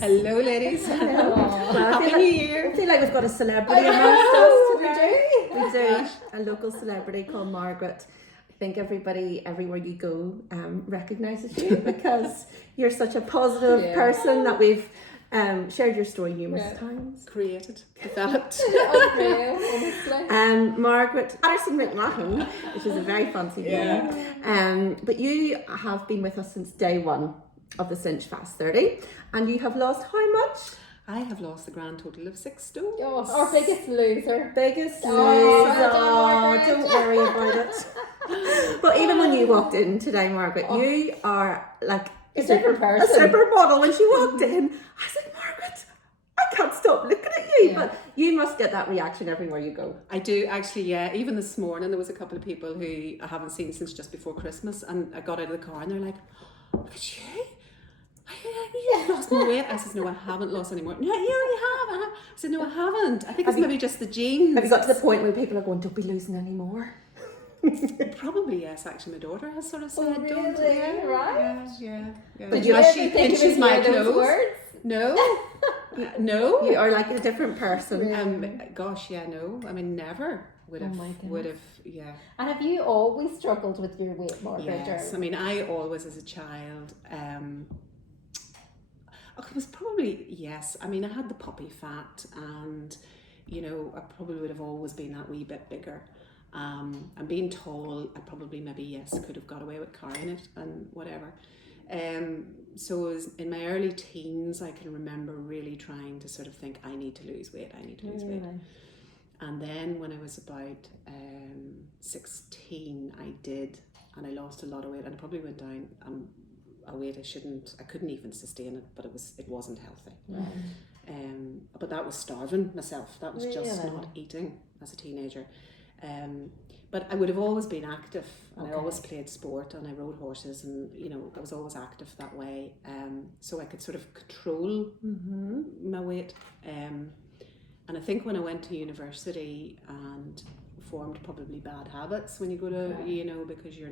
Hello, ladies. Happy New Year. I feel like we've got a celebrity amongst us today. We do. A local celebrity called Margaret. I think everybody, everywhere you go, recognises you because you're such a positive person that we've shared your story numerous times. Created, developed. Unreal, honestly. Margaret Patterson McMahon, which is a very fancy name. But you have been with us since day one of the Cinch Fast 30, and you have lost how much? I have lost the grand total of 6 stone. Oh, our biggest loser. Biggest loser. Margaret. Don't worry about it. But even when you walked in today, Margaret, you are like a different person. A supermodel. When she walked in, I said, Margaret, I can't stop looking at you. But you must get that reaction everywhere you go. I do, actually, yeah. Even this morning, there was a couple of people who I haven't seen since just before Christmas, and I got out of the car and they're like, look at you. You've lost more weight. I said, no, I haven't lost any more. No, you have. I said, no, I haven't. I think it's maybe just the genes. Have you got to the point where people are going, don't be losing any more? Probably, yes. Actually, my daughter has sort of said, really? don't. Right? Yeah. Did you ever think pinches my those clothes. words? No. No. You are like a different person. Gosh, yeah, no. I mean, never would have, yeah. And have you always struggled with your weight, Margaret? Yes. I mean, I always, as a child, it was probably, yes. I mean, I had the puppy fat, and, you know, I probably would have always been that wee bit bigger. And being tall, I probably maybe, yes, could have got away with carrying it and whatever. So it was in my early teens, I can remember really trying to sort of think, I need to lose weight. Really? And then when I was about 16, I did, and I lost a lot of weight, and I probably went down a weight I couldn't even sustain it, but it wasn't healthy. Right. But that was starving myself. That was just Really? not eating as a teenager. But I would have always been active, and I always played sport, and I rode horses, and, you know, I was always active that way. So I could sort of control my weight. And I think when I went to university and formed probably bad habits when you go to, you know, because you're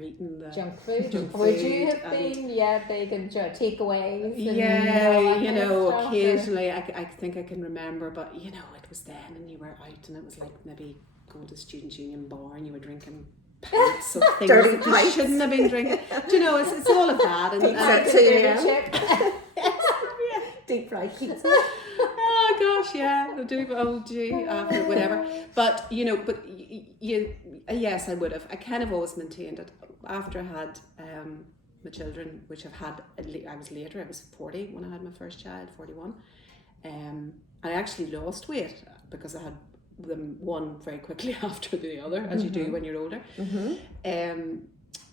eating the Junk food. Junk Would food you have been, big and takeaways? Yeah, you know, stuff, occasionally I think I can remember, but, you know, it was then, and you were out, and it was like maybe going to Students' Union bar, and you were drinking pints of things Dirty that you pints. shouldn't have been drinking. Do you know, it's all of that. Deep fried pizza. Oh gosh, yeah, after whatever. But, you know, yes, I would have. I kind of always maintained it. After I had my children, which I was later, I was 40 when I had my first child, 41. I actually lost weight because I had them one very quickly after the other, as you do when you're older.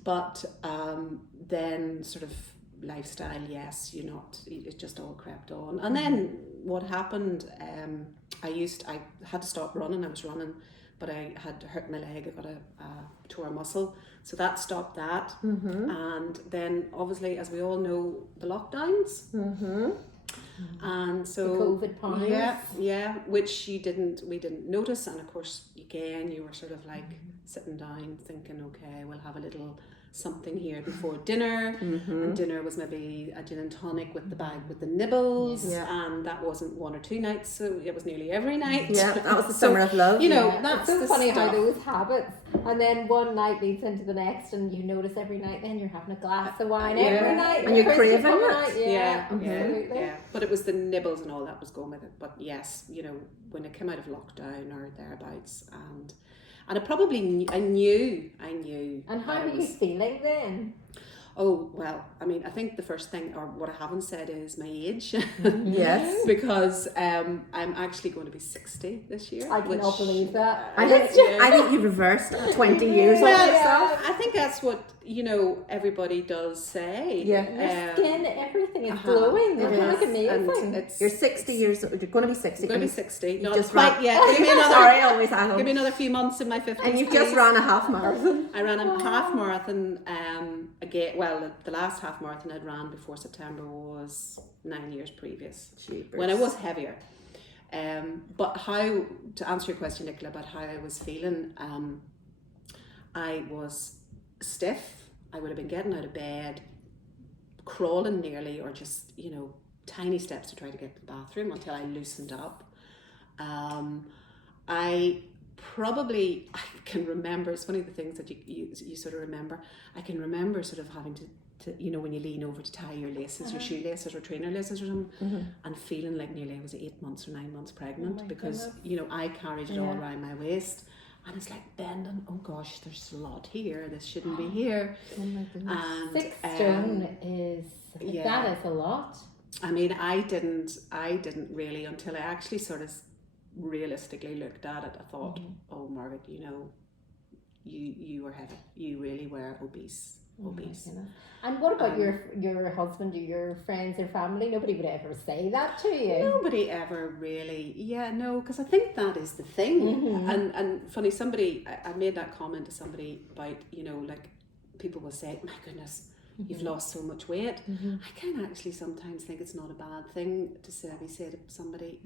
But then sort of lifestyle, yes, it just all crept on. And then what happened, I had to stop running. I was running, but I had hurt my leg. I got a tore a muscle, so that stopped that. And then obviously, as we all know, the lockdowns. And so the COVID times. Yeah, which we didn't notice. And of course, again, you were sort of like sitting down thinking, okay, we'll have a little something here before dinner. And dinner was maybe a gin and tonic with the bag with the nibbles, and that wasn't one or two nights, so it was nearly every night. Yeah, that was the summer of love. You know, that's so funny how those habits, and then one night leads into the next, and you notice every night then you're having a glass of wine every night, and you're craving it. Yeah, absolutely. yeah. But it was the nibbles and all that was going with it. But yes, you know, when it came out of lockdown or thereabouts, and I probably I knew. And how were you feeling then? Oh, well, I mean, I think the first thing, or what I haven't said, is my age. Yes. Because I'm actually going to be 60 this year. I cannot believe that. I think you reversed 20 years of yourself. I think that's what, you know, everybody does say. Yeah. Your skin, everything is glowing. It You look is. amazing. You're 60 years old. You're going to be 60. I'm going to be 60. Not just quite yet. Give me Sorry, I always have give me another few months in my 50s. And you've just ran a half marathon. I ran a half marathon again. Well, the last half marathon I'd ran before September was 9 years previous, when I was heavier. But how, to answer your question, Nicola, about how I was feeling, I was stiff. I would have been getting out of bed, crawling nearly, or just, you know, tiny steps to try to get to the bathroom until I loosened up. I can remember, it's funny the things that you sort of remember. I can remember sort of having to when you lean over to tie your laces, your shoelaces or trainer laces or something, and feeling like nearly I was 8 months or 9 months pregnant because, I carried it all around my waist. And it's like bending, oh gosh, there's a lot here, this shouldn't be here. Oh my goodness. And 6 stone is, that is a lot. I mean, I didn't really, until I actually sort of realistically looked at it, I thought, oh Margaret, you were heavy, you really were obese. And what about your husband or your friends or family? Nobody would ever say that to you. Nobody ever really, because I think that is the thing. And funny, I made that comment to somebody about, like people will say, my goodness, you've lost so much weight. I can actually sometimes think it's not a bad thing to say to somebody,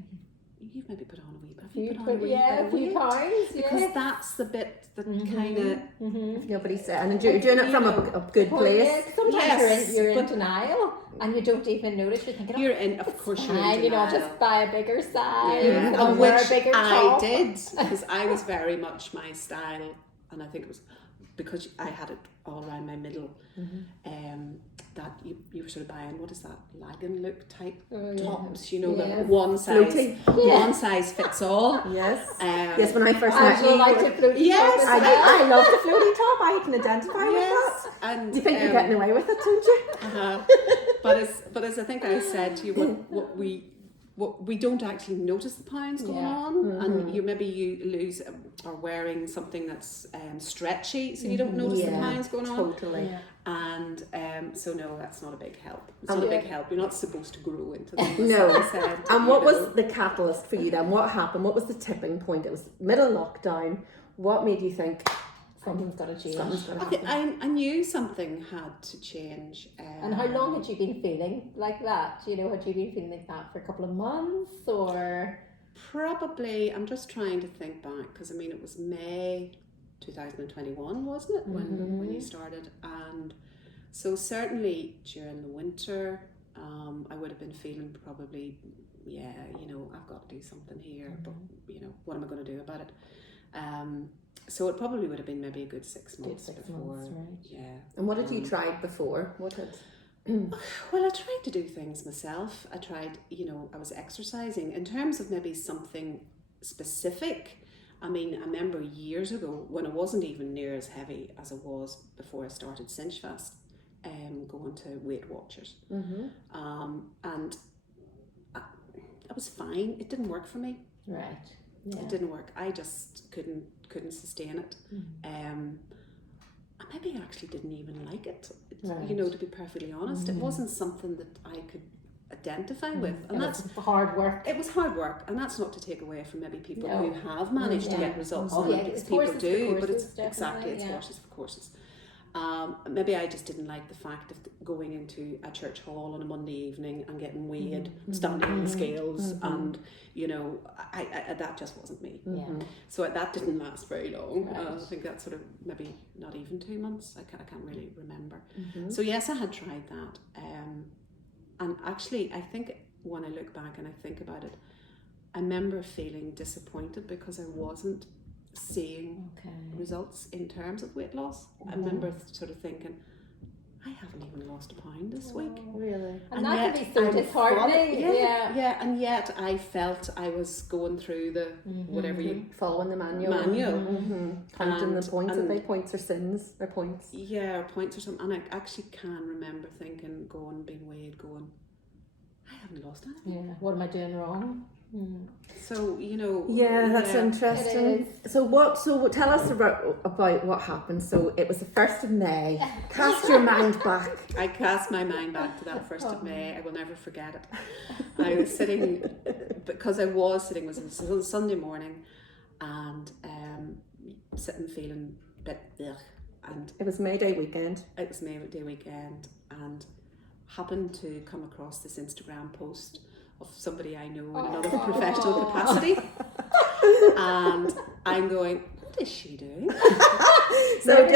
you've maybe put on a wee bit. A few pounds, because that's the bit that kind of if nobody said, and you're doing it from a good place. Sometimes you're in denial and you don't even notice. You're thinking, you're in denial. You know, just buy a bigger size and wear which a bigger I top. did, because I was very much my style, and I think it was because I had it all around my middle. That you were sort of buying, what is that, lagging look type tops, the one size fits all. Yes, when I first met you, I love the floaty top. I can identify with that. And you think you're getting away with it, don't you? But as I think I said to you, what we don't actually notice the pounds going on, and you lose or wearing something that's stretchy, so you don't notice the pounds going on. Totally. And so no, that's not a big help. It's not a big help. You're not supposed to grow into them. No. And what was the catalyst for you then? What happened? What was the tipping point? It was middle lockdown. What made you think something's got to change? I knew something had to change. And how long had you been feeling like that? Had you been feeling like that for a couple of months or? Probably, I'm just trying to think back, because I mean it was May 2021, wasn't it, when you started? And so certainly during the winter, I would have been feeling probably, I've got to do something here, but what am I going to do about it? So it probably would have been maybe a good 6 months before. Right. And what had you tried before? What had? Well, I tried to do things myself. I tried, I was exercising. In terms of maybe something specific, I mean, I remember years ago when I wasn't even near as heavy as I was before I started Cinch Fast, going to Weight Watchers. And I was fine. It didn't work for me. Right. Yeah. It didn't work. I just couldn't sustain it. I maybe actually didn't even like it. To be perfectly honest, it wasn't something that I could identify with, and that's hard work. It was hard work, and that's not to take away from maybe people who have managed to get results. It's people do, but it's definitely. It's courses. Maybe I just didn't like the fact of going into a church hall on a Monday evening and getting weighed, standing on the scales, and I that just wasn't me. So that didn't last very long. I think that's sort of maybe not even 2 months. I can't really remember. So yes, I had tried that, and actually I think when I look back and I think about it, I remember feeling disappointed because I wasn't seeing results in terms of weight loss. I remember sort of thinking, I haven't even lost a pound this week. Really? And that can be so disheartening. And yet I felt I was going through the whatever you following the manual. Counting the points. Are they points or sins? Or points? Yeah, or points or something. And I actually can remember thinking, being weighed, I haven't lost anything. Yeah. What am I doing wrong? So that's interesting. So tell us about what happened. So it was the 1st of May. Cast your mind back. I cast my mind back to that 1st of May. I will never forget it. I was sitting, because I was sitting, it was a Sunday morning, and sitting feeling a bit ugh, and it was May Day weekend. It was May Day weekend, and happened to come across this Instagram post of somebody I know in another professional capacity, and I'm going, what is she doing? So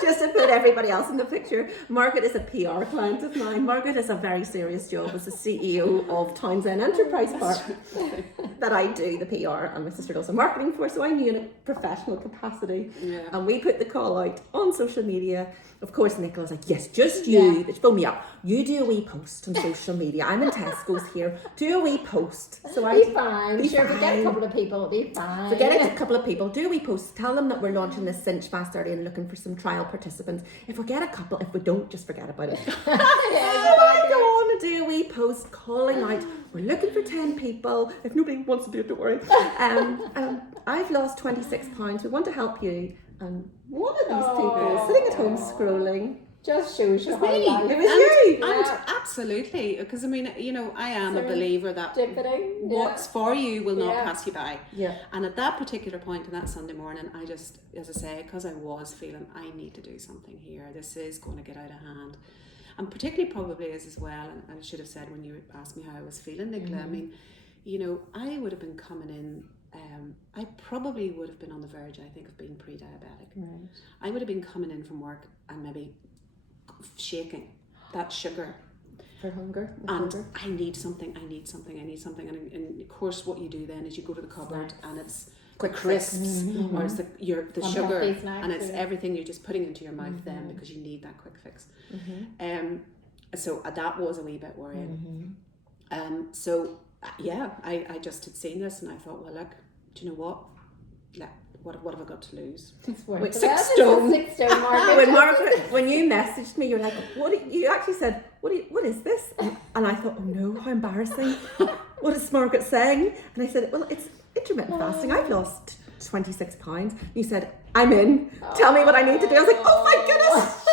just to put everybody else in the picture, Margaret is a PR client of mine. Margaret has a very serious job as the CEO of Townsend Enterprise Park that I do the PR and my sister does the marketing for, so I'm in a professional capacity. Yeah. And we put the call out on social media. Of course, Nicola's like, yes, just you. It's phone me up. You do a wee post on social media. I'm in Tesco's here. Do a wee post. So I Be fine. Be Sure, fine. forget a couple of people. Be fine. Forget a couple of people. Do a wee post. Tell them that we're launching this Cinch Fast early and looking for some trial participants. If we get a couple, if we don't, just forget about it. So I go on and do a wee post calling out, we're looking for 10 people. If nobody wants to do it, don't worry. I've lost 26 pounds. We want to help you. And one of these people sitting at home scrolling. Just shows you how me. life It was you. And absolutely, because I mean, you know, I am a believer that dipping. what's for you will not pass you by. Yeah. And at that particular point in that Sunday morning, I just, as I say, because I was feeling I need to do something here. This is going to get out of hand. And particularly probably as well, and I should have said when you asked me how I was feeling, Nicola, I mean, you know, I would have been coming in, I probably would have been on the verge, I think, of being pre-diabetic. Right. I would have been coming in from work and maybe shaking that sugar For hunger. and I need something. And of course what you do then is you go to the cupboard and it's Quick crisps or it's the sugar snacks, and it's everything you're just putting into your mouth then because you need that quick fix. So that was a wee bit worrying. I just had seen this and I thought, well, look, do you know what? What have I got to lose? Wait, 6 stone. 6 stone, Margaret. when you messaged me, you're like, you actually said, what is this? And I thought, oh no, how embarrassing. What is Margaret saying? And I said, well, it's intermittent fasting. I've lost 26 pounds. And you said, I'm in. Tell me what I need to do. I was like, oh my goodness.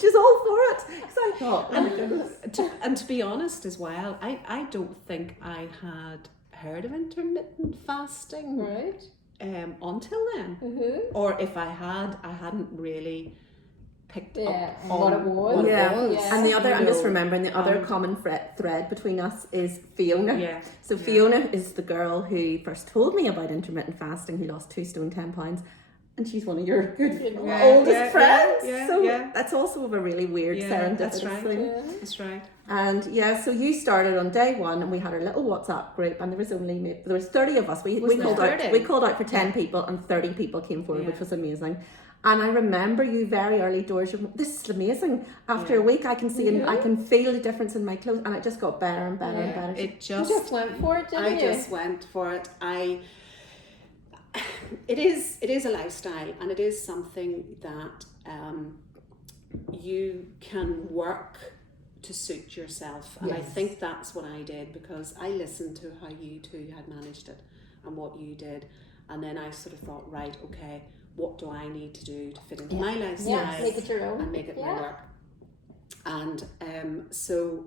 She's all for it. Because I thought, oh my goodness. And to be honest as well, I don't think I had heard of intermittent fasting Right. Until then. Or if I had, I hadn't really picked up on what it was. Yeah. And the other, I'm just know, remembering, the other common thread between us is Fiona. Yeah. So Fiona is the girl who first told me about intermittent fasting, who lost 2 stone 10 pounds. And she's one of your good oldest friends. So that's also a really weird serendipitous thing. That's right. And so you started on day 1 and we had our little WhatsApp group and there was 30 of us. We called out for 10 people and 30 people came forward, which was amazing. And I remember you very early doors, this is amazing. After a week I can see and I can feel the difference in my clothes and it just got better and better and better. It You just went for it, didn't you? I just went for it. It is a lifestyle and it is something that you can work to suit yourself. And I think that's what I did because I listened to how you two had managed it and what you did. And then I sort of thought, right, okay, what do I need to do to fit into my lifestyle make it your own. and make it my work? And so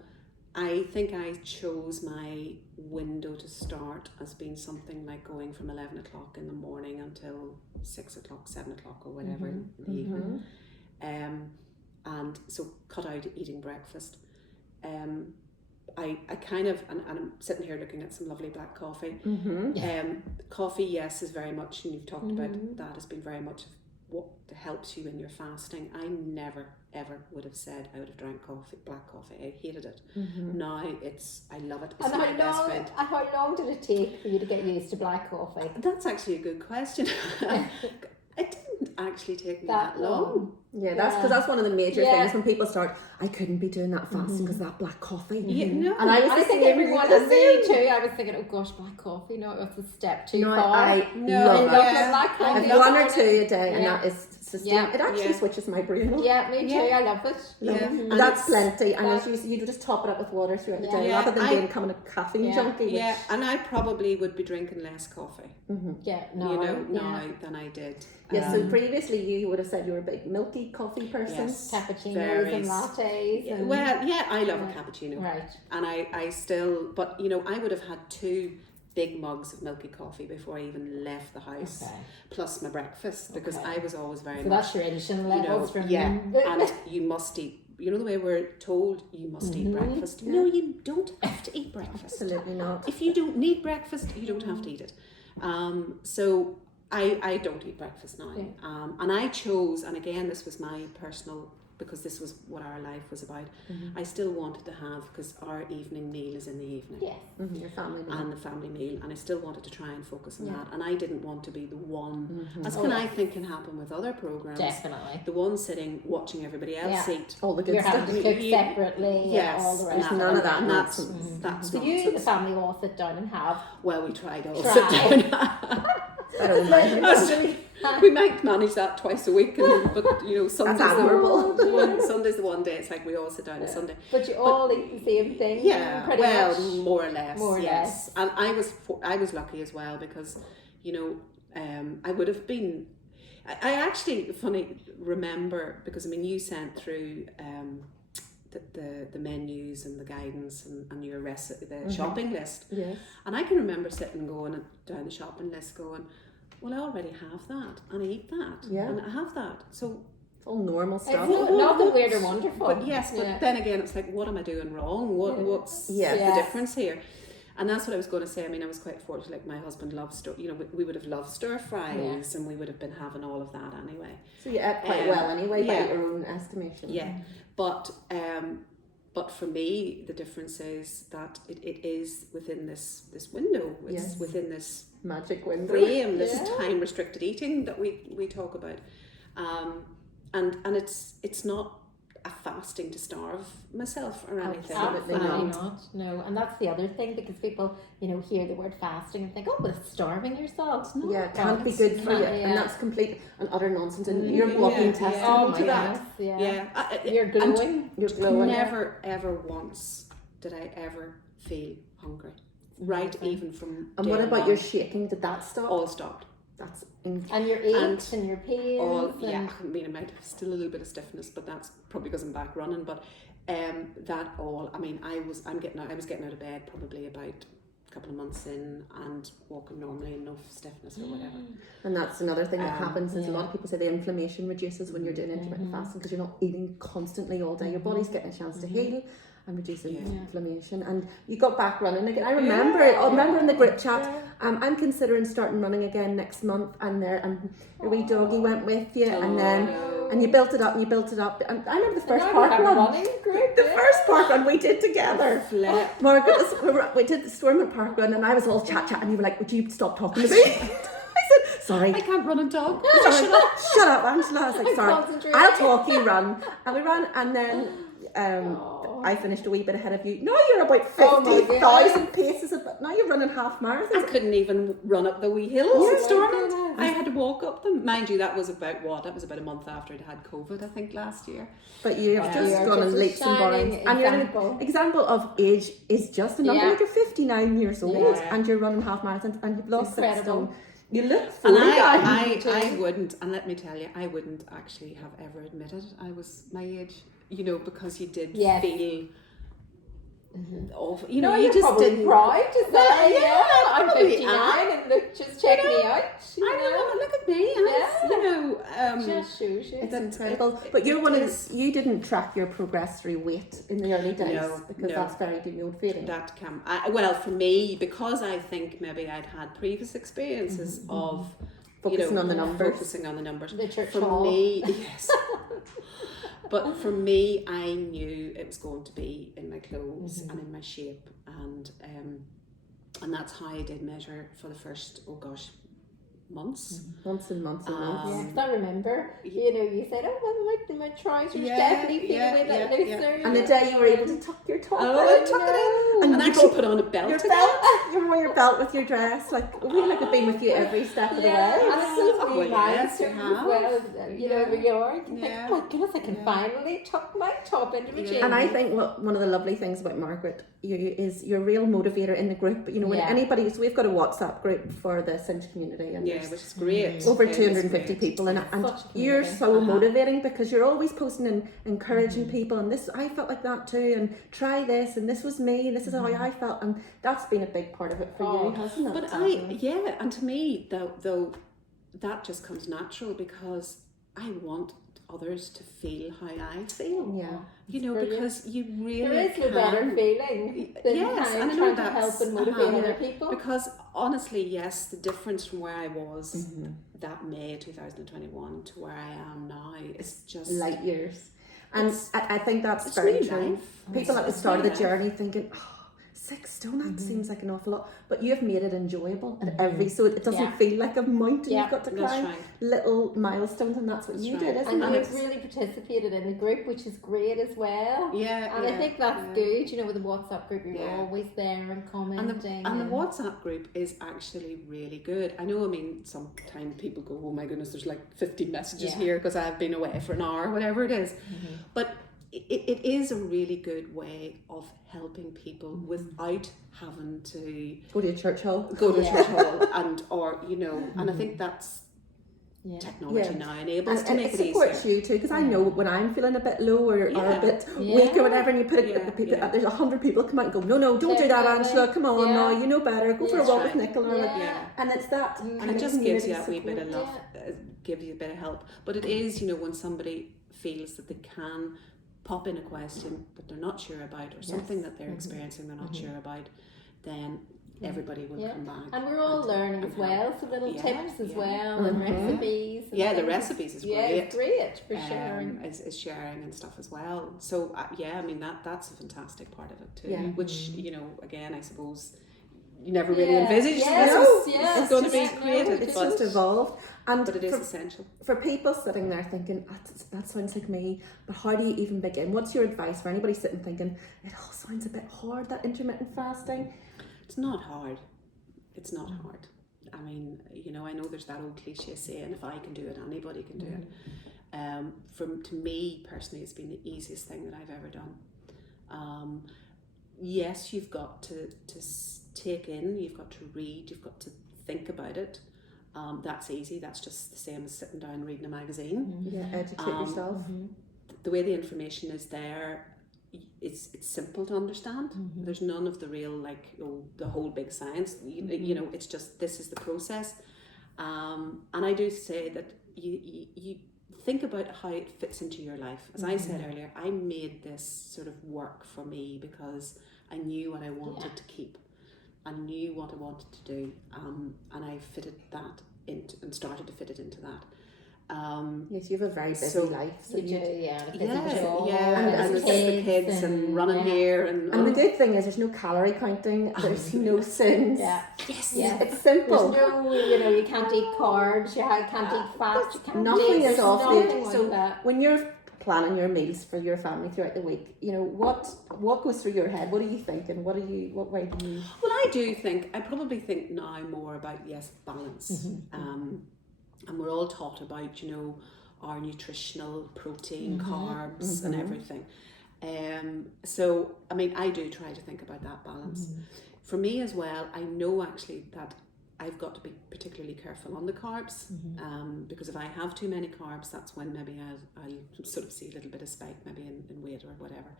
I think I chose my window to start as being something like going from 11 o'clock in the morning until 6 o'clock, 7 o'clock or whatever in the evening. And so cut out eating breakfast. I kind of, and I'm sitting here looking at some lovely black coffee. Coffee, yes, is very much, and you've talked about that, has been very much what helps you in your fasting. I never ever would have said I would have drank black coffee. I hated it. Now I love it. It's my best friend. And how long did it take for you to get used to black coffee? That's actually a good question. It didn't actually take me that long. Yeah, that's one of the major things when people start, I couldn't be doing that fasting because that black coffee. No. And I think everyone is me too. I was thinking, oh gosh, black coffee, no, it's a step too far. I love black coffee. I have 1 or 2 a day and that is sustainable. It actually switches my brain. Yeah, me too. I love it. And that's plenty. And as you just top it up with water throughout the day rather than becoming a caffeine junkie. And I probably would be drinking less coffee. Now than I did. So previously you would have said you were a big milky coffee person. Yes, cappuccinos and lattes. And I love a cappuccino. Right. And I still, but I would have had 2 big mugs of milky coffee before I even left the house, plus my breakfast, because I was always very much. So that's your insulin levels, and you must eat. You know the way we're told you must eat breakfast. Yeah. No, you don't have to eat breakfast. Absolutely not. If you don't need breakfast, you don't have to eat it. So I don't eat breakfast now. Yeah. And I chose, and again, this was my personal, because this was what our life was about. I still wanted to have, because our evening meal is in the evening. Yes. Your family meal. And the family meal, and I still wanted to try and focus on Yeah. that, and I didn't want to be the one, as Oh, I think can happen with other programs, Definitely. the one sitting watching everybody else eat. All the good You're stuff. having to cook separately. Yes, And all the and rest. There's none of that and that's nonsense. that's So you, the nonsense. family, all sit down and have. Well, we tried all Try. sit down. Better than mine. We might manage that twice a week, but you know, Sunday's admirable. Sunday's the one day. It's like we all sit down on Sunday. But you all eat the same thing. Yeah, pretty well, much. more or less. More or yes, and I was lucky as well, because, you know, I would have been. I actually remember, because I mean, you sent through the menus and the guidance and your the shopping list. Yes. And I can remember sitting and going down the shopping list going, well, I already have that and I eat that and I have that. So It's all normal It's stuff. not that weird or wonderful. But yes, but then again, it's like, what am I doing wrong? What's the difference here? And that's what I was going to say. I mean, I was quite fortunate. Like, my husband loves we would have loved stir fries, and we would have been having all of that anyway. So you ate quite well anyway, by your own estimation. Yeah, but for me, the difference is that it is within this window. It's within this magic window frame, this time restricted eating that we talk about, and it's not a fasting to starve myself or anything. Absolutely not. No, and that's the other thing, because people, you know, hear the word fasting and think, oh, well, it's starving yourself. No, it can't be good for you, and that's complete and utter nonsense. And you're walking testament to that. You're glowing. You're glowing. Never ever once did I ever feel hungry. Right, even from and what about your shaking? Did that stop? All stopped. That's and your aches and your pains. I mean, I might have still a little bit of stiffness, but that's probably because I'm back running. But that all, I mean, I was getting out of bed probably about a couple of months in and walking normally, no stiffness or whatever. And that's another thing that happens is a lot of people say the inflammation reduces when you're doing intermittent fasting, because you're not eating constantly all day. Your body's getting a chance to heal and reducing inflammation. And you got back running again. I remember in the group chat, I'm considering starting running again next month, and your wee doggy went with you, and you built it up. And I remember the first park run. The first park run we did together. Margaret, we did the Stormont Park run, and I was all chat, and you were like, would you stop talking to me? I said, sorry. I can't run and talk. Shut up, Angela. I was like, sorry. I'll talk, you run. And we ran, and then I finished a wee bit ahead of you. Now you're about 50,000 paces. Now you're running half marathons. I couldn't even run up the wee hills in Stormont. I had to walk up them. Mind you, that was about That was about a month after I'd had COVID, I think, last year. But you've just gone in leaps and bounds. And you're an example of age is just a number. Like, you're 59 years old and you're running half marathons and you've lost 6 stone. You look 40. And I wouldn't, and let me tell you, I wouldn't actually have ever admitted I was my age. You know, because you did feel awful. You know, you just didn't. Proud to say, I'm 59 and look, just check me out. I know, look at me. You know, just shows you. It's incredible. But you're one of you didn't track your progress through weight in the early days, because that's very demotivating. That can, well, for me, because I think maybe I'd had previous experiences of focusing on the numbers. The church for hall. me, yes. But for me, I knew it was going to be in my clothes and in my shape, and that's how I did measure for the first months. Months and months and months. Yeah, because I remember, you know, you said, oh, well, my trousers definitely feel a bit looser. And the day you were able to tuck your top in, and actually put on a belt. Your belt, you wore your belt with your dress. Like, we have been with you every step of the way. And it's so well, yes, you as have. well, you know, where you are. You can think, oh my goodness, I can finally tuck my top into my jeans. And I think one of the lovely things about Margaret is you're a real motivator in the group. You know, when anybody, so we've got a WhatsApp group for the Cinch community, and which is great. Over 250 people, and you're so motivating, because you're always posting and encouraging people. And this, I felt like that too. And try this, and this was me, and this is how I felt, and that's been a big part of it for you, hasn't it? But and to me, though, that just comes natural, because I want others to feel how I feel. Yeah. You know, brilliant. because you really There is no better feeling than Yes, and I know trying to that's- help and motivate uh-huh. other people. Because honestly, yes, the difference from where I was Mm-hmm. that May 2021 to where I am now is just Light years. And It's- I think that's it's very new true. life. People at the It's start of new the life. journey thinking, oh, 6 stone, that seems like an awful lot. But you've made it enjoyable at every, so it doesn't Yeah. feel like a mountain Yeah, you've got to That's climb. right. Little milestones, and that's what That's you right. did, isn't And it? And you've it's- really participated in the group, which is great as well. Yeah, And I think that's yeah. good. You know, with the WhatsApp group, you're Yeah. always there and And commenting. the WhatsApp group is actually really good. I know, I mean, sometimes people go, oh my goodness, there's like 50 messages Yeah. here because I've been away for an hour, whatever it is. Mm-hmm. But it is a really good way of helping people Mm-hmm. without having to Go to a church hall. go to a Yeah. church hall and, or, you know, and I Mm-hmm. think that's Yeah. technology Yeah. now enables And to make it it supports easier. you too, because I know when I'm feeling a bit low or a Yeah. bit Yeah. weak or whatever, and you put it, Yeah, the people, yeah. there's 100 people come out and go, no, don't do that, Definitely. Angela, come on, Yeah. no, you know better, go for a Yeah. walk That's with right. Nicola. Yeah. Yeah. And it's that And And it just gives you a wee community bit of support. love, give you a bit of help. But it is, you know, when somebody feels that they can pop in a question that they're not sure about or something that they're experiencing they're not sure about, then everybody will Yeah. come back. And we're all learning as and well, help. so little Yeah, tips as yeah. well, and recipes. And Yeah, the things. recipes is Yeah, great. it's great for sharing. Is sharing and stuff as well. So yeah, I mean that's a fantastic part of it too. Yeah. Which, you know, again, I suppose you never really Yeah. envisaged Yes, this was yes, going to be yes, no, created, It's but, just evolved. And but it is for, essential. for people sitting there thinking, that sounds like me, but how do you even begin? What's your advice for anybody sitting thinking, it all sounds a bit hard, that intermittent fasting? It's not hard. It's not hard. I mean, you know, I know there's that old cliche saying, if I can do it, anybody can do it. To me personally, it's been the easiest thing that I've ever done. Yes, you've got to take in, you've got to read, you've got to think about it. That's easy. That's just the same as sitting down and reading a magazine. Yeah, educate yourself. The way the information is there, it's simple to understand. There's none of the real, like, the whole big science. You know, it's just, this is the process. And I do say that you think about how it fits into your life. As I said earlier, I made this sort of work for me because I knew what I wanted to keep. I knew what I wanted to do, and I fitted that into and started to fit it into that. Yes, you have a very busy so- life. So You do, yeah. The busy Yeah, job, and the the kids and running here and And the good thing is there's no calorie counting, there's no sins. Yeah. yes, Yeah. It's simple. There's no, you know, you can't eat carbs, you can't eat fat, you can't Nothing eat, is there's off nothing the like so that. when you're planning your meals for your family throughout the week, you know, what goes through your head? What are you thinking? What way do you Well, I probably think now more about, yes, balance. And we're all taught about, you know, our nutritional protein, carbs and everything. So, I mean, I do try to think about that balance. For me as well, I know actually that I've got to be particularly careful on the carbs, because if I have too many carbs, that's when maybe I'll sort of see a little bit of spike maybe in weight or whatever.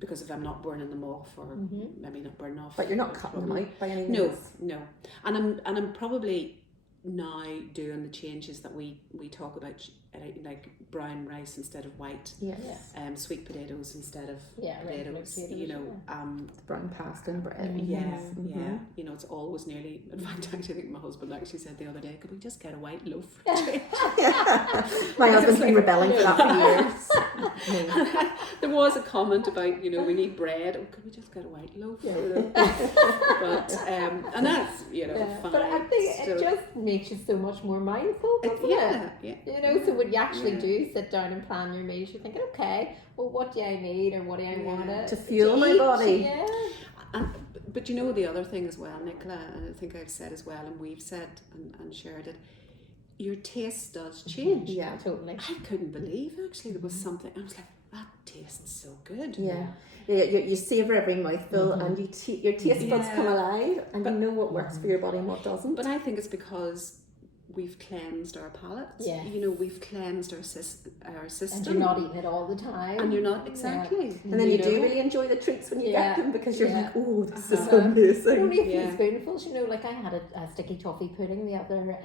Because if I'm not burning them off, or maybe not burning off, but you're not cutting them out by any no, means. no, and I'm probably now doing the changes that we talk about, like brown rice instead of white, Yes. sweet potatoes instead of regular potatoes, you know, Brown pasta and bread. yeah, you know, it's always nearly. In fact, I think my husband actually said the other day, could we just get a white loaf for a change? My husband's been rebelling for that for years. There was a comment about, you know, we need bread. Oh, could we just get a white loaf? But and that's, you know, fine. But I think still. it just makes you so much more mindful, doesn't it? Yeah. You know, so when you actually do sit down and plan your meals, you're thinking, okay, well, what do I need or what do I want To fuel my eat? body. Yeah. But you know the other thing as well, Nicola, and I think I've said as well, and we've said and shared it, your taste does change. Yeah. Totally. I couldn't believe actually there was something, I was like, that tastes so good. Yeah. You savour every mouthful and your taste buds come alive, and you know what works for your body and what doesn't. But I think it's because we've cleansed our palates. Yeah. You know, we've cleansed our system. And you're not eating it all the time. And you're not, exactly. And then you do know? really enjoy the treats when you Yeah. get them, because you're Yeah. like, oh, this is Uh-huh. amazing. Only a few Yeah. spoonfuls, you know, like I had a sticky toffee pudding the other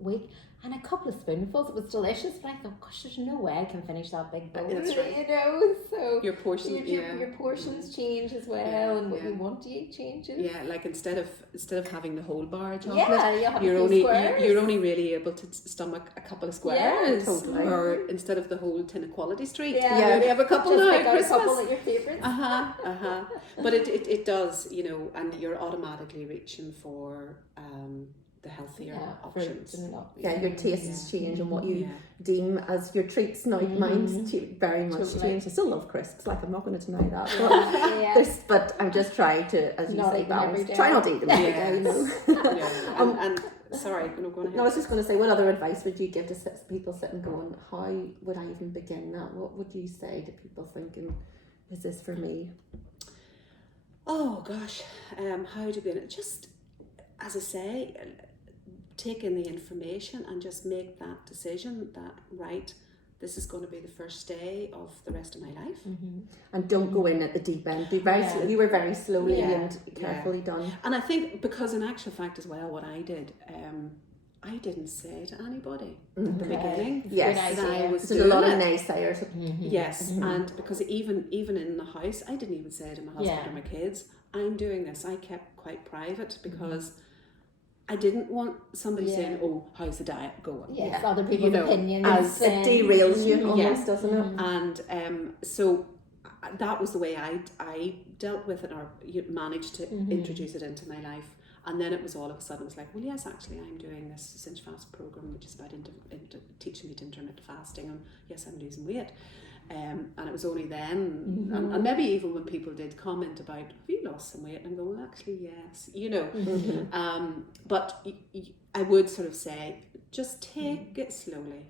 week. and a couple of spoonfuls. It was delicious, but I thought, gosh, there's no way I can finish that big bowl. That's right. You know, so Your portions, your portions change as well, and what you want to eat changes. Yeah, like instead of having the whole bar of chocolate, you have you're a few only squares. you're only really able to stomach a couple of squares, totally. or instead of the whole tin of Quality Street, Yeah. you only have a couple Just now pick at out a Christmas. couple of your favourites. But it does, you know, and you're automatically reaching for the healthier options. fruits and nuts. Your tastes change, and what you Yeah. deem as your treats now. Mine's very much Totally. changed. I still love crisps, like I'm not going to deny that. But, Yeah. but I'm just trying to, as you Not say, eat them every balance. day. Try not to eat them every day, you know. Yeah. And sorry, no, go ahead. No, I was just going to say, what other advice would you give to people sitting going, how would I even begin that? What would you say to people thinking, is this for me? Oh gosh, how to begin it? Just, as I say, take in the information and just make that decision that, right, this is going to be the first day of the rest of my life. And don't go in at the deep end. Be very slow. You were very slowly Yeah. and carefully done. And I think because in actual fact as well, what I did, I didn't say to anybody at the beginning Yes. that I was There's a doing lot of it. naysayers. Yes, and because even in the house, I didn't even say to my husband or my kids, I'm doing this. I kept quite private because I didn't want somebody saying, "Oh, how's the diet going?" Yes, other people's opinions. As it derails you almost, doesn't it? And so that was the way I dealt with it, or managed to introduce it into my life. And then it was all of a sudden, it was like, well, yes, actually, I'm doing this Cinch Fast program, which is about teaching me to intermittent fasting, and yes, I'm losing weight. And it was only then, and maybe even when people did comment about, have you lost some weight? And I'm going, well, actually, yes, you know. But I would sort of say, just take it slowly.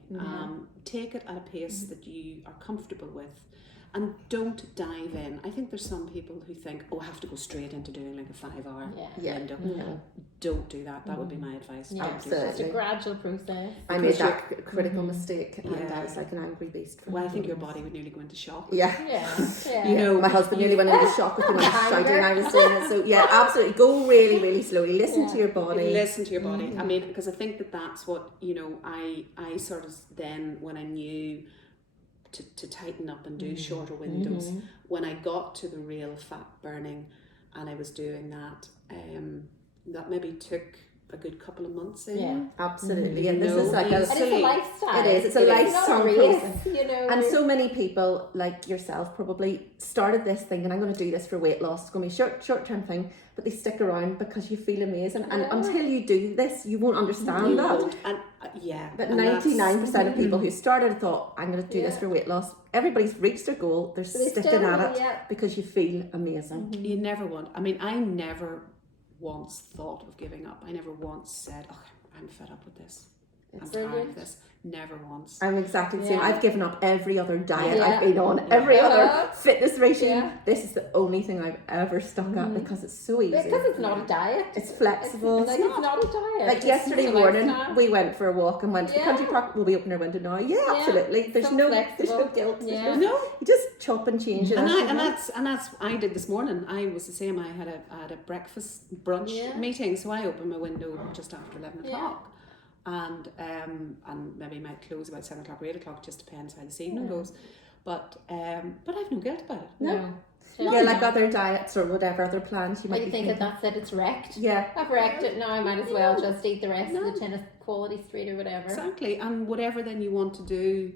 Take it at a pace that you are comfortable with. And don't dive in. I think there's some people who think, oh, I have to go straight into doing like a 5-hour window. No. Don't do that. That would be my advice. Yeah, Don't do that. it's a gradual process. I made that critical mistake, and I was like an angry beast. Well, I think your body would nearly go into shock. Yeah. You know, my husband nearly went into shock with me when I was shouting I was doing it. So yeah, absolutely, go really, really slowly. Listen to your body. Listen to your body. I mean, because I think that's what, you know, I sort of then, when I knew to tighten up and do shorter windows, when I got to the real fat burning, and I was doing that, that maybe took a good couple of months in. Yeah, absolutely. And this is like And it's a lifestyle. It is. It's a lifestyle process. You know, And so many people, like yourself, probably started this thinking, I'm going to do this for weight loss. It's going to be a short-term thing, but they stick around because you feel amazing. And until you do this, you won't understand that. And But 99% of people who started thought, I'm going to do this for weight loss. Everybody's reached their goal. They're sticking at it because you feel amazing. You never want. I mean, I never once thought of giving up. I never once said, oh, I'm fed up with this. I'm tired of this. Never once. I'm exactly the same. I've given up every other diet Yeah. I've been on, every other fitness regime. Yeah. This is the only thing I've ever stuck at because it's so easy. Because it's not a diet. It's flexible. It's not a diet. Like It's yesterday just a morning, lifestyle. we went for a walk and went to the country park. Will we open our window now? Yeah, absolutely. There's So no flexible. guilt. Yeah. No. You just chop and change it. And that's I did this morning. I was the same. I had a breakfast brunch meeting, so I opened my window just after 11 o'clock. And maybe might close about 7 o'clock or 8 o'clock, just depends how this evening goes. But I've no guilt about it. No. Yeah, like other diets or whatever other plans you But might you be think that's it, it's wrecked. Yeah. I've wrecked it now, I might as well just eat the rest of the tin of Quality Street or whatever. Exactly, and whatever then you want to do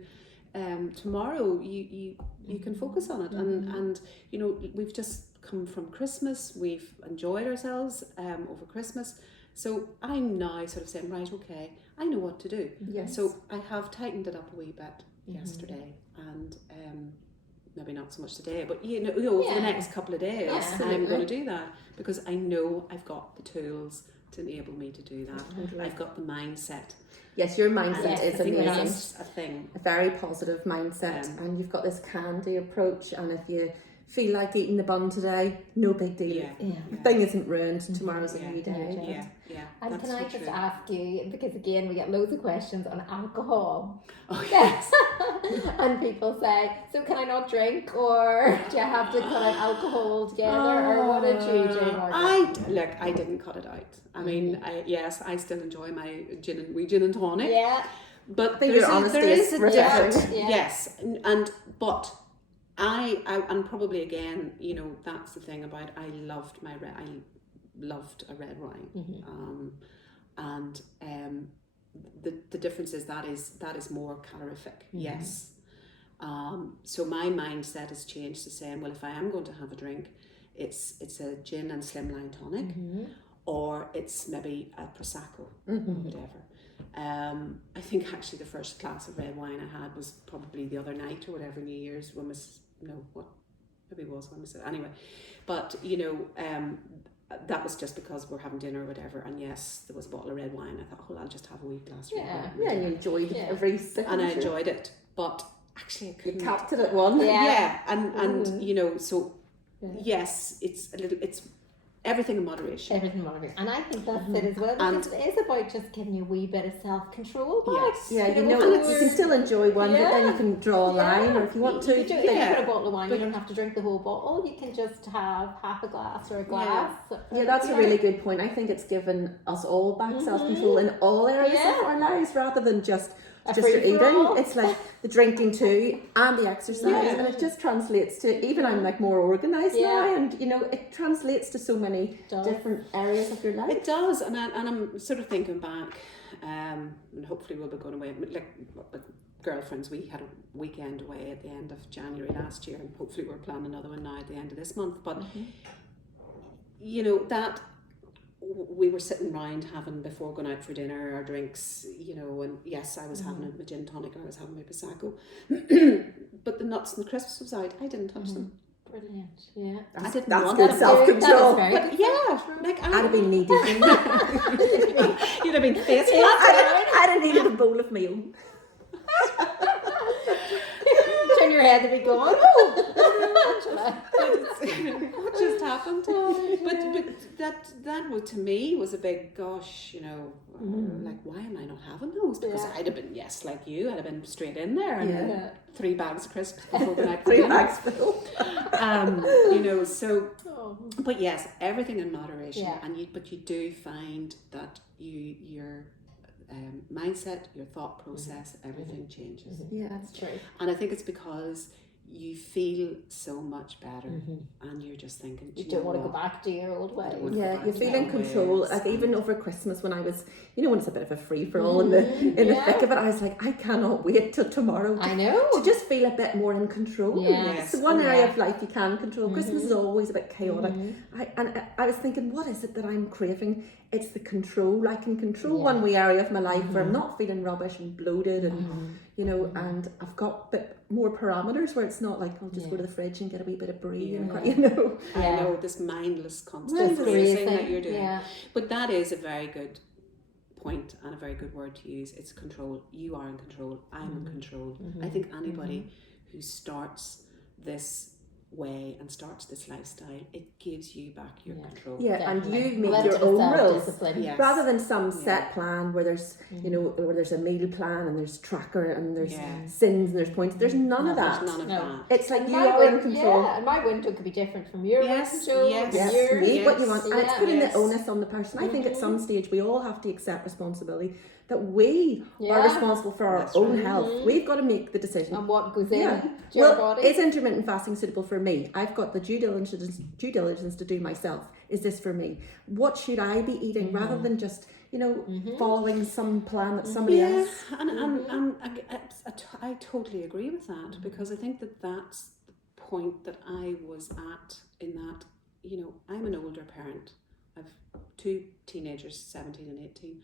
tomorrow, you can focus on it. And you know, we've just come from Christmas. We've enjoyed ourselves over Christmas. So I'm now sort of saying, right, okay, I know what to do. Yes. So I have tightened it up a wee bit yesterday, and maybe not so much today, but you know for the next couple of days, I'm going to do that because I know I've got the tools to enable me to do that. I've got the mindset. Yes, your mindset is I think amazing. that's a thing. A very positive mindset, and you've got this can-do approach. And if you feel like eating the bun today, no big deal. The thing isn't ruined. Tomorrow's a new day. Yeah. And can I just true. ask you, because again we get loads of questions on alcohol. Oh yes. And people say, so can I not drink, or do I have to cut out alcohol altogether, or what did you do, Margaret? I didn't cut it out. I mean, I still enjoy my gin and tonic. Yeah. But I think there your honesty is a is difference. refreshing. Yeah. Yes, but I and probably again, you know, that's the thing about I loved a red wine, and the difference is that is more calorific. Yes. So my mindset has changed to saying, well, if I am going to have a drink, it's a gin and slimline tonic, or it's maybe a prosecco, or whatever. I think actually the first glass of red wine I had was probably the other night or whatever, New Year's, anyway. But you know, that was just because we're having dinner or whatever, and yes, there was a bottle of red wine. I thought, I'll just have a wee glass of red wine. Yeah, you enjoyed every second. And I enjoyed it, but actually I couldn't. You capped it at one. And you know, so yes, it's everything in moderation. Everything in moderation. And I think that's it as well, because it is about just giving you a wee bit of self-control back. Yes. Yeah, you can still enjoy one, but then you can draw a line, or if you want to. You put a bottle of wine, you don't have to drink the whole bottle. You can just have half a glass or a glass. Yeah, that's a really good point. I think it's given us all back self-control in all areas of our lives, rather than just your eating. It's like the drinking too, and the exercise, and it just translates to, even I'm like more organised now, and you know, it translates to so many different areas of your life. It does, and I'm sort of thinking back, and hopefully we'll be going away, like girlfriends, we had a weekend away at the end of January last year, and hopefully we're planning another one now at the end of this month, but you know, that we were sitting round having, before going out for dinner, our drinks, you know, and yes, I was having a gin tonic, or I was having my prosecco, but the nuts and the crisps was out. I didn't touch them. Brilliant, yeah. I didn't That's want good them. self-control. But yeah, like I'd have been needy. you'd have been face I'd have needed a bowl of meal. Turn your head to be going, what just happened? But that was, to me, was a big gosh, you know, like, why am I not having those? Because I'd have been, like you, I'd have been straight in there and 3 bags of crisps before the night. 3 bags full. You know, so but yes, everything in moderation, but you do find that your mindset, your thought process, everything changes. Yeah, that's true. And I think it's because you feel so much better, and you're just thinking, you don't want to go back to your old ways. Yeah, you feel in control. Like even over Christmas, when I was, you know, when it's a bit of a free for all in the thick of it, I was like, I cannot wait till tomorrow. I know, to just feel a bit more in control. Yes. So one area of life you can control. Christmas is always a bit chaotic. I was thinking, what is it that I'm craving? It's the control. I can control one wee area of my life where I'm not feeling rubbish and bloated, and you know, and I've got a bit more parameters where it's not like I'll just go to the fridge and get a wee bit of brie and you know. I know, this mindless constant grazing that you're doing. But that is a very good point and a very good word to use. It's control. You are in control. I'm in control. I think anybody who starts this way and starts this lifestyle, it gives you back your control. And you make your own rules rather than some set plan where there's you know, where there's a meal plan and there's tracker and there's sins and there's points. There's none of that. There's none of that. It's like you are in control. And my window could be different from your window. Make what you want, and it's putting the onus on the person. I think at some stage we all have to accept responsibility that we are responsible for our own health. We've got to make the decision. And what goes in to your body. Is intermittent fasting suitable for me? I've got the due diligence to do myself. Is this for me? What should I be eating rather than just, you know, following some plan that somebody else? And I totally agree with that, because I think that's the point that I was at, in that, you know, I'm an older parent. I've 2 teenagers, 17 and 18.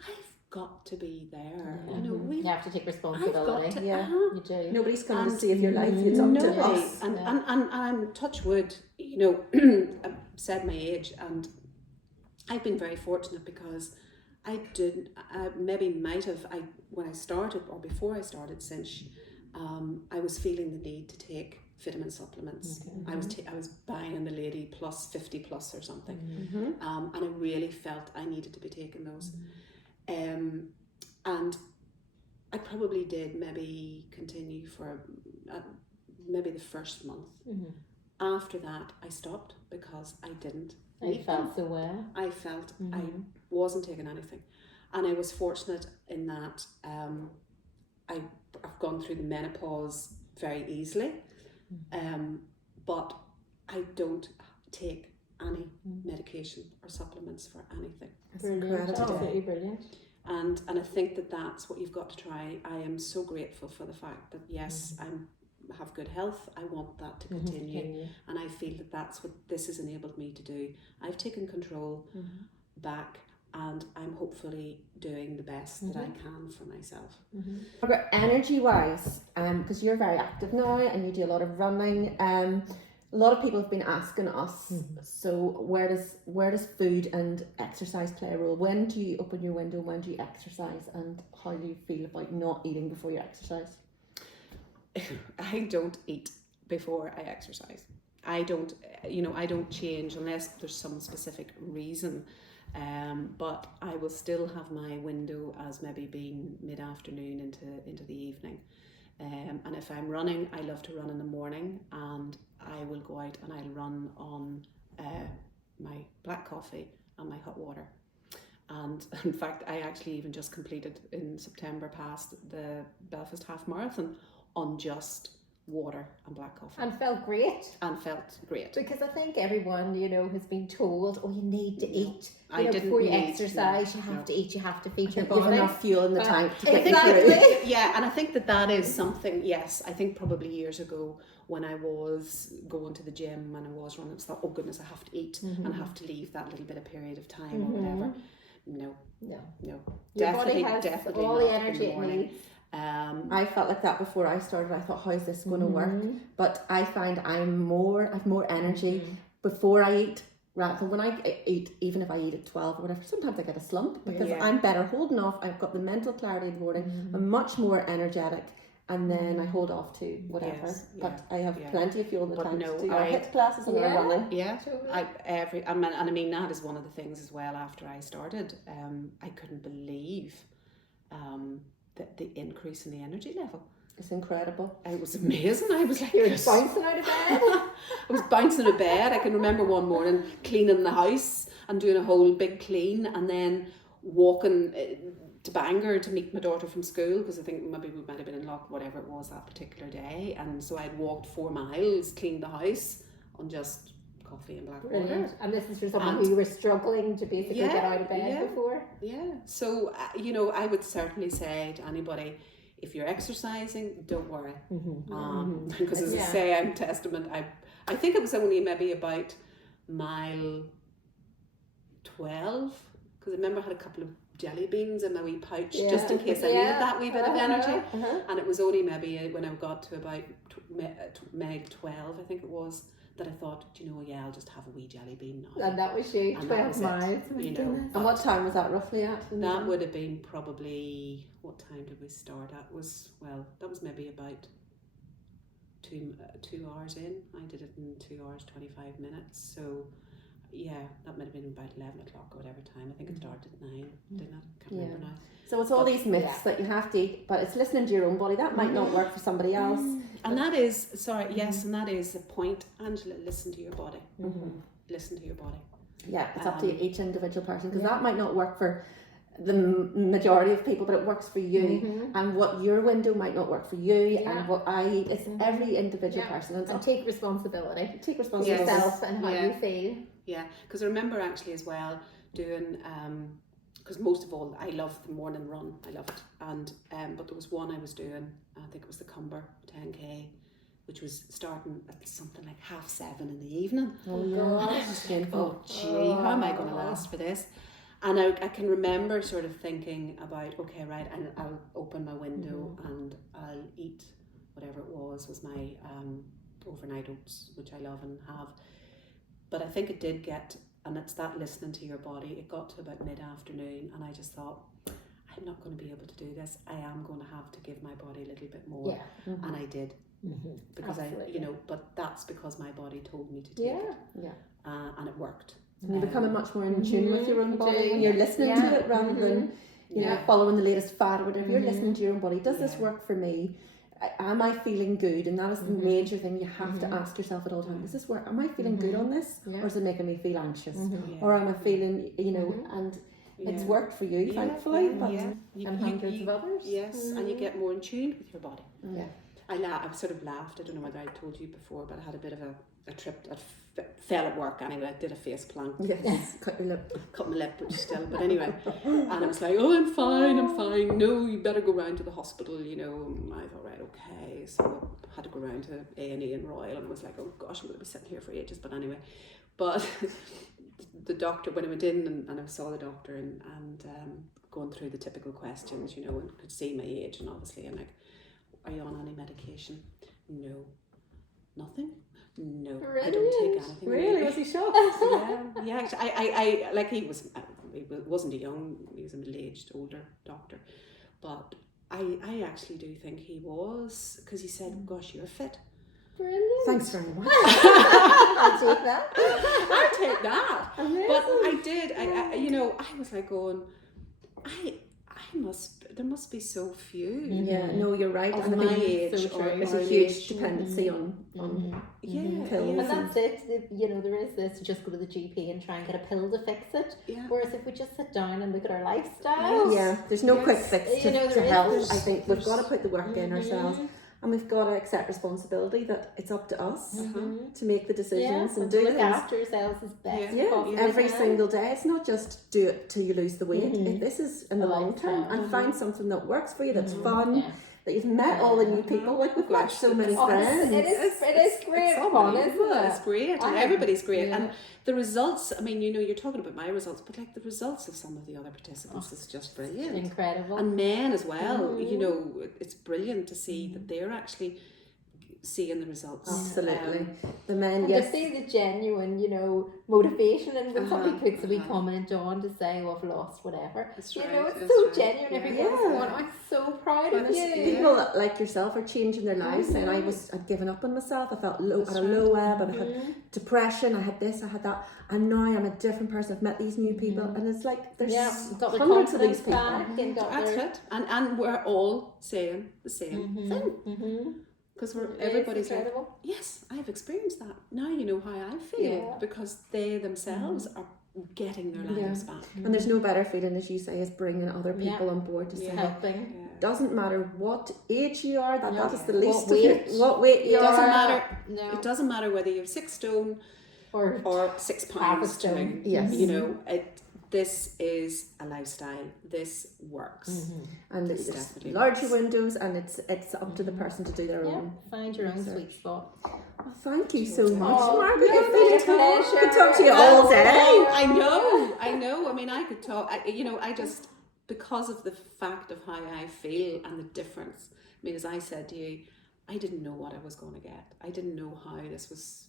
I've got to be there. You know, you have to take responsibility. You do. Nobody's coming to save your life. It's up to us. And I'm touch wood, you know, I've said my age, and I've been very fortunate because I when I started, or before I started Cinch, I was feeling the need to take vitamin supplements. I was buying the Lady Plus 50 Plus or something, and I really felt I needed to be taking those. And I probably did maybe continue for maybe the first month, after that, I stopped because I didn't I need them. felt so well. I felt I wasn't taking anything. And I was fortunate in that I've gone through the menopause very easily, but I don't take any medication or supplements for anything. Brilliant, absolutely brilliant. And I think that that's what you've got to try. I am so grateful for the fact that yes, I have good health. I want that to continue, and I feel that that's what this has enabled me to do. I've taken control back, and I'm hopefully doing the best that I can for myself. Margaret, energy-wise, because you're very active now and you do a lot of running, a lot of people have been asking us, so where does food and exercise play a role? When do you open your window? When do you exercise? And how do you feel about not eating before you exercise? I don't eat before I exercise. I don't change unless there's some specific reason. But I will still have my window as maybe being mid-afternoon into the evening. And if I'm running, I love to run in the morning, and I will go out and I'll run on my black coffee and my hot water. And in fact, I actually even just completed in September past the Belfast Half Marathon on just water and black coffee. And felt great. Because I think everyone, has been told, you need to eat. need Before you exercise, you have to eat, you have to feed your You've body. enough fuel in the tank to get Exactly. you through. Yeah, and I think that is something, yes, I think probably years ago when I was going to the gym and I was running, I thought, oh goodness, I have to eat and I have to leave that little bit of period of time or whatever. No. Your Definitely, body has definitely all not the in energy the it morning. needs. I felt like that before I started. I thought, how's this going to work? But I find I've more energy before I eat rather than when I eat. Even if I eat at 12 or whatever, sometimes I get a slump because I'm better holding off. I've got the mental clarity in the morning. I'm much more energetic, and then I hold off to whatever. Yes, but I have plenty of fuel in the tank to do I hit classes and I'm running. Yeah, Totally. I mean that is one of the things as well. After I started, I couldn't believe the increase in the energy level. It's incredible. It was amazing. I was like, You're bouncing out of bed. I was bouncing out of bed. I can remember one morning cleaning the house and doing a whole big clean, and then walking to Bangor to meet my daughter from school, because I think maybe we might have been in Loch, whatever it was that particular day, and so I'd walked 4 miles, cleaned the house on just coffee and black water. And this is for someone who you were struggling to basically get out of bed before. Yeah. So I would certainly say to anybody, if you're exercising, don't worry. Because as I say, I'm testament. I think it was only maybe about mile 12, because I remember I had a couple of jelly beans in my wee pouch just in case I needed that wee bit of energy. And it was only maybe when I got to about mile 12, I think it was, that I thought, I'll just have a wee jelly bean now. And that was you, 12 miles. And what time was that roughly at? That would have been probably, what time did we start at? That was maybe about 2 hours in. I did it in 2 hours 25 minutes. So that might have been about 11 o'clock or whatever time. I think it started at 9, didn't it? Can't remember now. So it's all these myths that you have to eat, but it's listening to your own body. That might not work for somebody else. And that is, and that is the point, Angela, listen to your body. Listen to your body. Yeah, it's up to each individual person, because that might not work for the majority of people, but it works for you. And what your window might not work for you, and what I eat, it's every individual person. And take responsibility. Take responsibility for yourself and how you feel. Yeah, because I remember actually as well doing, because most of all, I love the morning run. I love it. And but there was one I was doing, I think it was the Cumber 10K, which was starting at something like 7:30 in the evening. Oh gosh. Oh gee, how am I going to last for this? And I can remember sort of thinking about, okay, right, and I'll open my window and I'll eat whatever it was my overnight oats, which I love and have. But I think it did get, and it's that listening to your body, it got to about mid-afternoon and I just thought, I'm not going to be able to do this. I am going to have to give my body a little bit more. And I did. Because Absolutely. but that's because my body told me to take it. And it worked. You're becoming much more in tune with your own body when you're listening to it, rather than following the latest fad or whatever. You're listening to your own body. Does this work for me? am I feeling good? And that is the major thing you have to ask yourself at all times. Is this where, am I feeling good on this? Yeah. Or is it making me feel anxious? Yeah. Or am I feeling, you know, and it's worked for you, thankfully. But And hundreds of others. Yes, and you get more in tune with your body. yeah. I sort of laughed. I don't know whether I told you before, but I had a bit of a trip. I fell at work anyway. I did a face plank. Yes, cut your lip. Cut my lip, but still. But anyway, and I was like, oh, I'm fine. No, you better go round to the hospital, you know. And I thought, right, okay. So I had to go round to A&E in Royal, and I was like, oh gosh, I'm going to be sitting here for ages. But anyway, but the doctor, when I went in and I saw the doctor and going through the typical questions, you know, and could see my age and obviously, and like, are you on any medication? No. Nothing? No. Brilliant. I don't take anything. Really? Was he shocked? Yeah. Actually, I like he wasn't a young, he was a middle-aged older doctor, but I actually do think he was, because he said, gosh, you're fit. Brilliant. Thanks very much. I'll take that. I'll take that. Amazing. But I did, I you know, I was like going, there must be so few. Yeah, no, you're right. Of And I my think age so true. or There's a my huge age. dependency on pills. And that's it. You know, there is this, to just go to the GP and try and get a pill to fix it. Yeah. Whereas if we just sit down and look at our lifestyle, Yeah, there's no quick fix to, You know, to there is- health. there's- I think we've got to put the work in ourselves, and we've got to accept responsibility that it's up to us to make the decisions and to do look things. after yourselves as best Yeah, possible. every single day. It's not just do it till you lose the weight. This is in the A long term, lifetime. and find something that works for you, that's fun, Yeah. that you've met all the new people. Like we've met so many friends. It is great fun, isn't it? It's great, and everybody's great, and the results. I mean, you know, you're talking about my results, but like the results of some of the other participants is just brilliant, Incredible. and men as well. You know, it's brilliant to see that they're actually seeing the results. Absolutely, the men. And Yes, to see the genuine, you know, motivation, and when somebody puts a wee comment on to say, "Oh, I've lost whatever," That's you right, know, it's that's so right. genuine. Yeah. Everyone's going, "I'm so proud of you." people like yourself are changing their lives, and I'd given up on myself. I felt low, at a low ebb, and I had depression. I had this, I had that, and now I'm a different person. I've met these new people, and it's like there's got their hundreds of confidence these people. back and got That's their. it, and we're all saying the same thing. Because everybody's like, incredible. yes, I've experienced that. Now you know how I feel, Yeah. because they themselves are getting their lives back. And there's no better feeling, as you say, as bringing other people on board to say, Helping. doesn't matter what age you are, that is the What least weight. of what weight you It doesn't are. matter. No. It doesn't matter whether you're 6 stone or 6 half a pounds. stone. Yes. You know, this is a lifestyle. This works. And It's it's definitely larger works. windows, and it's up to the person to do their Yeah, own. find your own sweet spot. Well, thank you so much, Oh, Margaret. it's You've been been a pleasure. I could talk to you all day. I know. I mean, I could talk. I just, because of the fact of how I feel and the difference. I mean, as I said to you, I didn't know what I was going to get. I didn't know how this was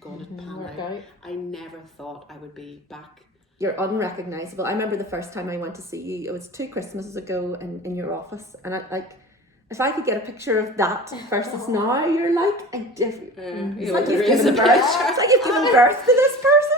going to pan out. I never thought I would be back. You're unrecognisable. I remember the first time I went to see you, it was 2 Christmases ago in your office, and if I could get a picture of that versus now, you're like a different. It's like you've given birth. It's like you've given birth to this person.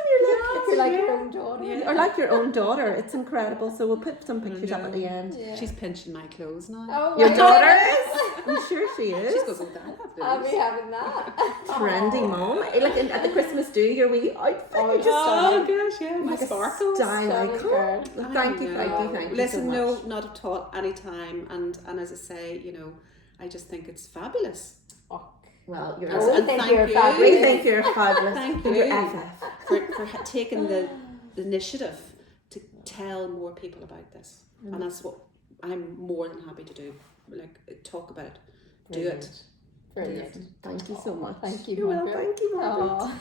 You're like your own daughter. Or like your own daughter. It's incredible. So we'll put some pictures up at the end. Yeah. She's pinching my clothes now. Oh, Your my daughter goodness. is? I'm sure she is. She goes, oh, Dad, I'll be having that. Trendy mom. Like at the Christmas do, your wee outfit. Oh, You're just gosh, yeah, my like a sparkles. style Stunning icon. girl. Well, thank you. Listen, so much. no, not at all. Anytime, and as I say, you know, I just think it's fabulous. Well, you're Oh, we think you're fabulous. We think you're fabulous. Thank And you're you. FF. for taking the initiative to tell more people about this, and that's what I'm more than happy to do. Like, talk about it, do it. Brilliant. Thank you so much. Thank you, You're well, Margaret. thank you, Margaret. Aw.